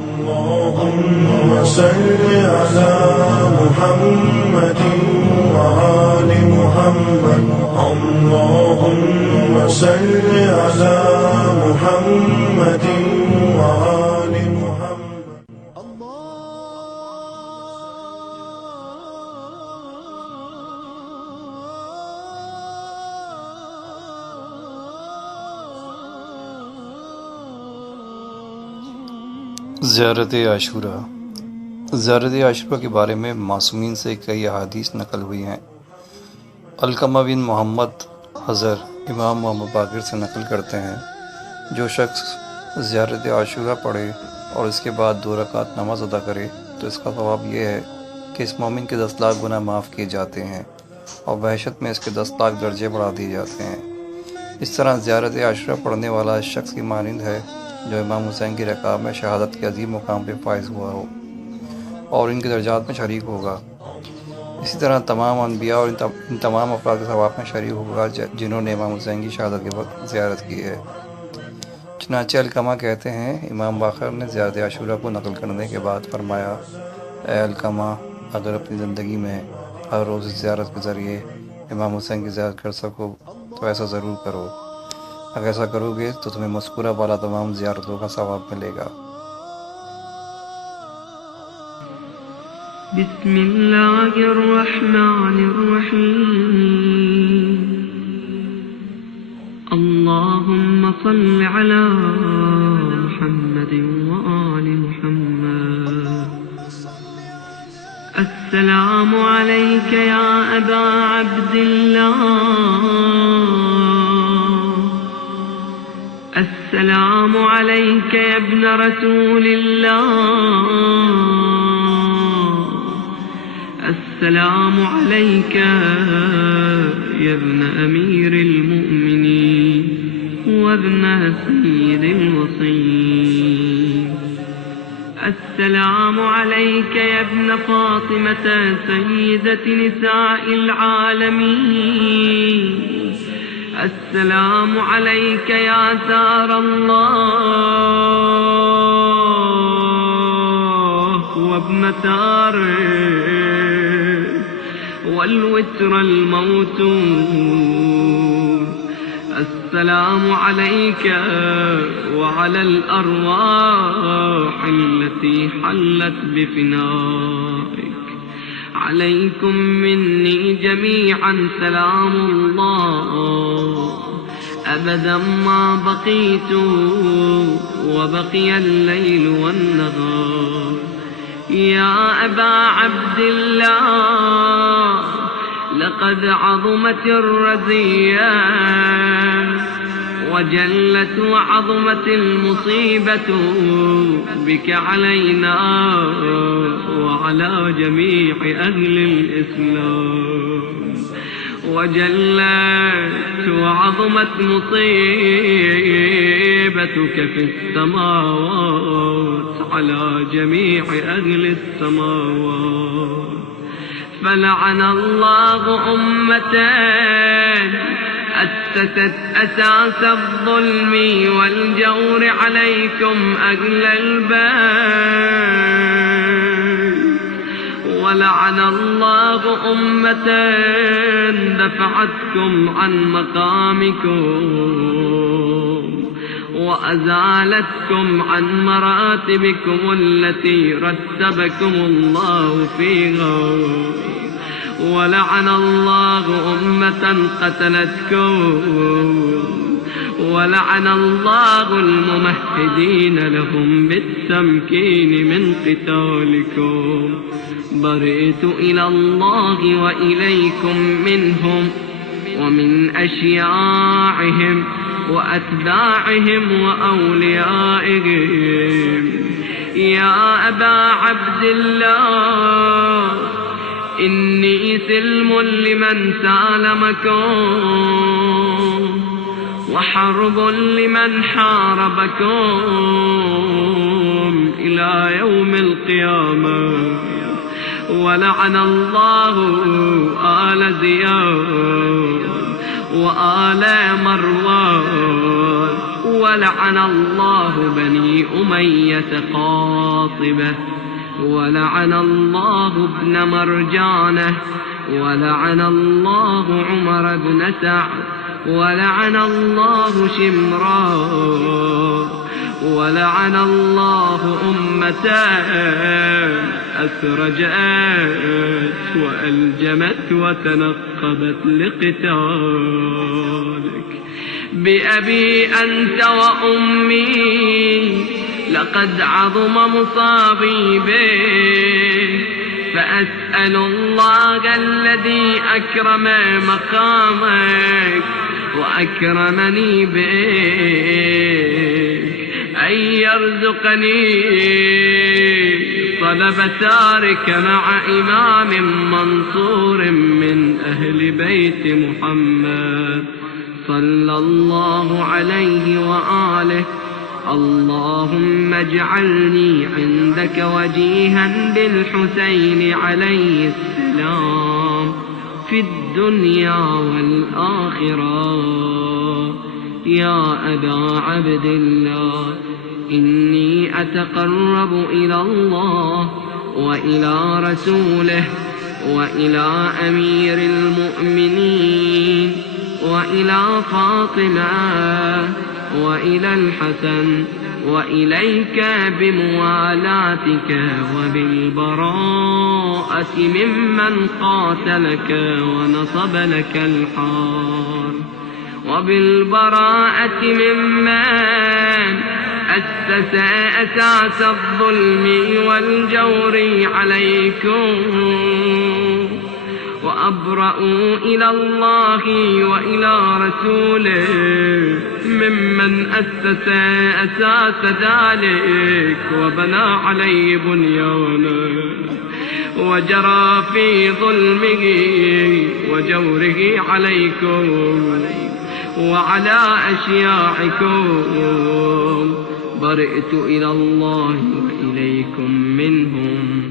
اللهم صل على محمد وآل محمد. اللهم صل على محمد وآل محمد. ज़ियारत आशूरा। ज़ियारत आशूरा के बारे में मासूमीन से कई अहादीस नकल हुई हैं। अलकमा बिन मोहम्मद हज़र इमाम मोहम्मद बाक़िर से नकल करते हैं, जो शख्स ज़ियारत आशूरा पढ़े और इसके बाद 2 रकात नमाज अदा करे तो इसका सवाब यह है कि इस मोमिन के 10 लाख गुनाह माफ़ किए जाते हैं और वहशत में इसके 10 लाख दर्जे बढ़ा दिए जाते हैं। इस तरह ज़ियारत आशूरा पढ़ने वाला इस शख्स की मानिंद है जो इमाम हुसैन की रकाब में शहादत के अजीम मुकाम पर फाइज हुआ हो और इनके दर्जात में शरीक होगा। इसी तरह तमाम अनबिया और इन तमाम अफराद के सवाब में शरीक होगा जिन्होंने इमाम हुसैन की शहादत के वक्त ज़ियारत की है। चुनांचे अलकमा कहते हैं, इमाम बाक़िर ने ज़ियारत आशूरा को नकल करने के बाद फरमाया, ए अलकमा, अगर अपनी ज़िंदगी में हर रोज़ ज़ियारत के ज़रिए इमाम हुसैन की ज़ियारत कर सको तो ऐसा ज़रूर करो। अगर ऐसा करोगे तो तुम्हें मज़कूरा वाला तमाम ज़ियारतों का सवाब मिलेगा। अल्लाहुम्मा सल्लि अला मुहम्मद व आलि मुहम्मद। अस्सलामु अलैका या अबा अब्दिल्लाह। अस्सलामु अलैका या इब्न रसूलिल्लाह। अस्सलामु अलैका या इब्न अमीरिल मुअमिनीन व इब्न सय्यिदिल वसीय्यीन। अस्सलामु अलैका या इब्न फातिमत सय्यिदति निसाइल आलमीन। अस्सलामु अलैका या सार अल्लाह व इब्न तारिक वल वित्र अल मौतून। अस्सलामु अलैका व अलल अरवाह अल्लती हल्लत बिफिनाइक। अलैकुम मिन्नी जमीअन सलामुल्लाह अबदन मा बक़ीतु व बक़ियल लैल वन्नहार। या अबा अब्दिल्लाह, लक़द अज़ुमतिर रज़िय्या वजल्लत वअज़मतिल मुसीबतु बिक अलैना वअला जमीइ अहलिल इस्लाम। वजल्लत वअज़मत मुसीबतुक फिस समावात अला जमीइ अहलिस समावात। फलअन अल्लाहु उम्मतन أسست أساس الظلم والجور عليكم أهل البيت. ولعن الله أمة دفعتكم عن مقامكم وأزالتكم عن مراتبكم التي رتبكم الله فيها. ولعن الله أمة قتلتكم. ولعن الله الممهدين لهم بالتمكين من قتالكم. برئت إلى الله وإليكم منهم ومن أشياعهم وأتباعهم وأوليائهم. يا أبا عبد الله، إني سلم لمن سالمكم وحرب لمن حاربكم إلى يوم القيامة. ولعن الله آل زياد وآل مروان ولعن الله بني أمية قاطبة، ولعن الله ابن مرجانة، ولعن الله عمر بن سعد، ولعن الله شمران، ولعن الله أمتان أسرجت وألجمت وتنقبت لقتالك. بأبي أنت وأمي لقد عظم مصابي به، فأسأل الله الذي أكرم مقامك وأكرمني به أن يرزقني طلب سارك مع إمام منصور من أهل بيت محمد صلى الله عليه وآله. اللهم اجعلني عندك وجيها بالحسين عليه السلام في الدنيا والآخرة. يا أبا عبد الله، إني أتقرب إلى الله وإلى رسوله وإلى أمير المؤمنين وإلى فاطمة وإلى الحسن وإليك بموالاتك وبالبراءة ممن قاتلك ونصب لك الحار، وبالبراءة ممن أسس أساس الظلم والجور عليكم، وأبرأوا إلى الله وإلى رسوله ممن أسس أساس ذلك وبنى عليه بنيانه وجرى في ظلمه وجوره عليكم وعلى أشياعكم. برئت إلى الله وإليكم منهم،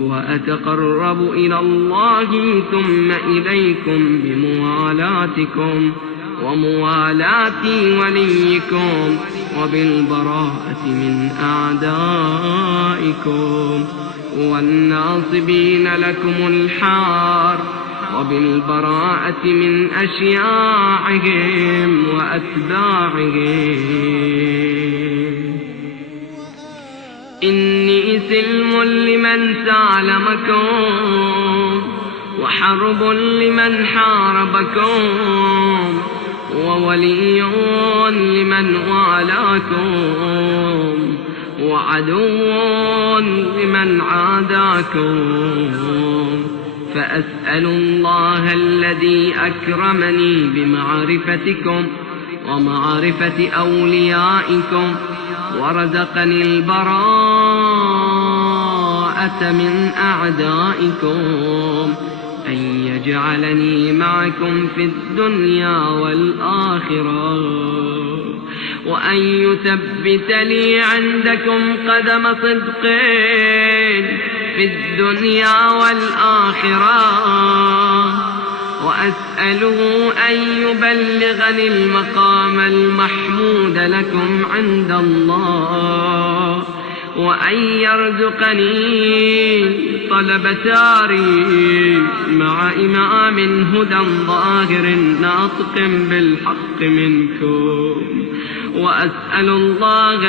وأتقرب إلى الله ثم إليكم بموالاتكم وموالاة وليكم، وبالبراءة من أعدائكم والناصبين لكم الحار، وبالبراءة من أشياعهم وأتباعهم. إني سلم لمن سالمكم، وحرب لمن حاربكم، وولي لمن والاكم، وعدو لمن عاداكم. فأسأل الله الذي أكرمني بمعرفتكم ومعرفة أوليائكم ورزقني البراءة من أعدائكم أن يجعلني معكم في الدنيا والآخرة، وأن يثبت لي عندكم قدم صدق في الدنيا والآخرة، وأسأله أن يبلغني المقام المحمود لكم عند الله، وأن يرزقني طلب ساري مع إمام هدى ظاهر ناطق بالحق منكم. وأسأل الله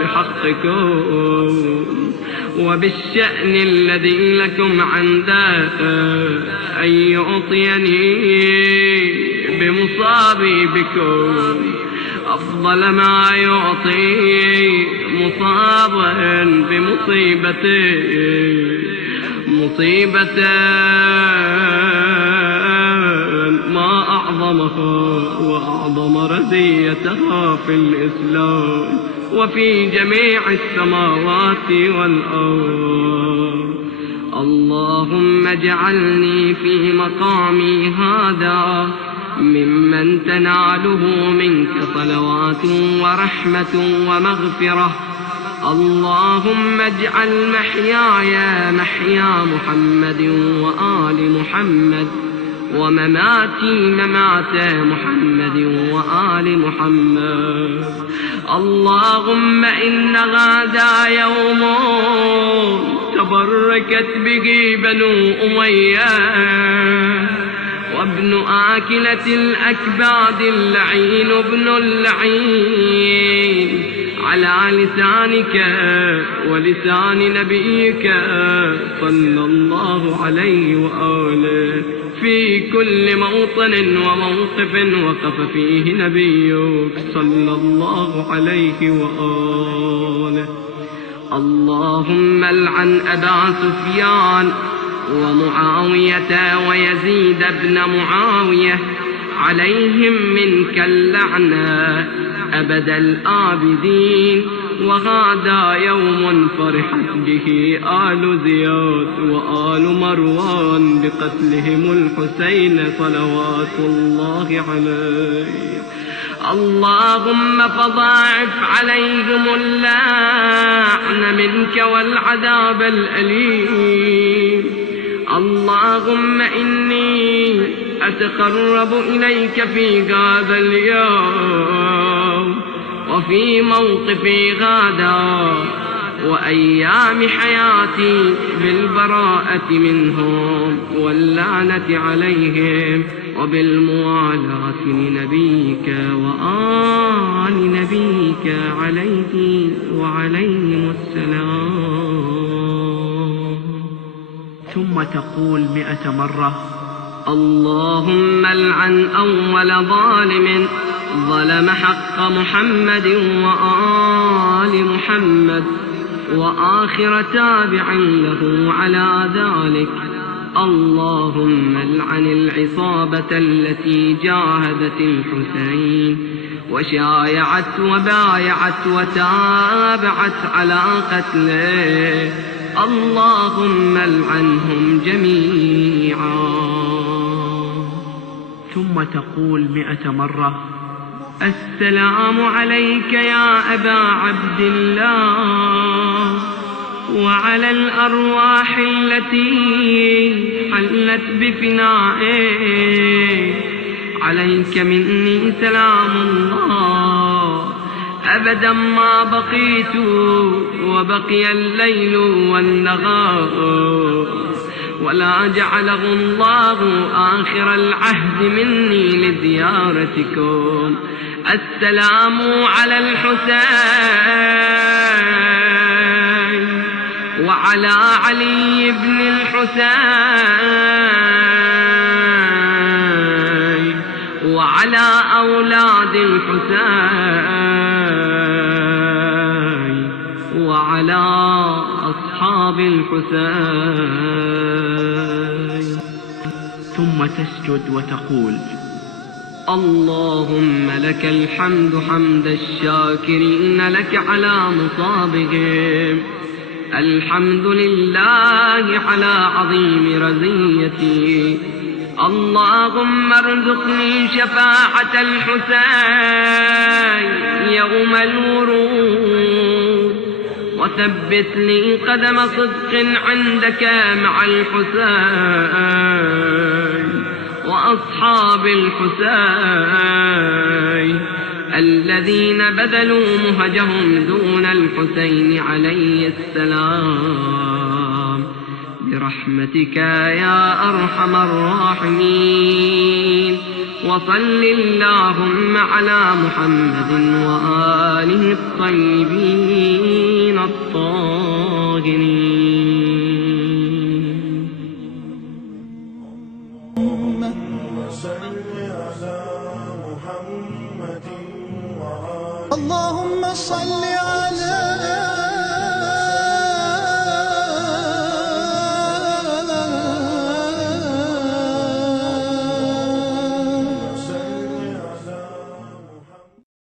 بحقكم وبالشأن الذي لكم عنده أن يعطيني بمصابي بكم أفضل ما يعطي مصابا بمصيبته، مصيبة ما أعظمها وأعظم رزيتها في الإسلام وفي جميع السماوات والأرض. اللهم اجعلني في مقامي هذا ممن تناله منك صلوات ورحمة ومغفرة. اللهم اجعل محياي محيا محمد وآل محمد، ومماتي ممات محمد وآل محمد. اللهم إن هذا يوم تبركت به بنو أمية وابن آكلة الأكباد اللعين ابن اللعين على لسانك ولسان نبيك صلى الله عليه وآله في كل موطن وموقف وقف فيه نبيك صلى الله عليه وآله. اللهم العن أبا سفيان ومعاوية ويزيد بن معاوية عليهم منك اللعنة أبد الآبدين. وهذا يوم فرحت به آل زياد وآل مروان بقتلهم الحسين صلوات الله عليه. اللهم فضاعف عليهم اللعن منك والعذاب الأليم. اللهم إني أتقرب إليك في هذا اليوم وفي موقفي غدا وأيام حياتي بالبراءة منهم واللعنة عليهم وبالموالاة لنبيك وآل نبيك عليه وعليهم السلام. ثم تقول 100 مرة: اللهم العن أول ظالم ظلم حق محمد وآل محمد وآخر تابع له على ذلك. اللهم العن العصابة التي جاهدت الحسين وشايعت وبايعت وتابعت على قتله. اللهم العنهم جميعا. ثم تقول 100 مرة: السلام عليك يا أبا عبد الله وعلى الأرواح التي حلت بفنائك. عليك مني سلام الله أبدا ما بقيت وبقي الليل والنهار ولا جعله الله آخر العهد مني لزيارتكم. السلام على الحسين وعلى علي بن الحسين وعلى أولاد الحسين وعلى أصحاب الحسين. ثم تسجد وتقول: اللهم لك الحمد حمد الشاكرين لك على مصابهم. الحمد لله على عظيم رزيتي. اللهم ارزقني شفاعة الحسين يوم الورود وثبت لي قدم صدق عندك مع الحسين وأصحاب الحسين الذين بذلوا مهجهم دون الحسين عليه السلام برحمتك يا أرحم الراحمين. وصل اللهم على محمد وآله الطيبين الطاهرين. اللهم صل على محمد وآل اللهم صل على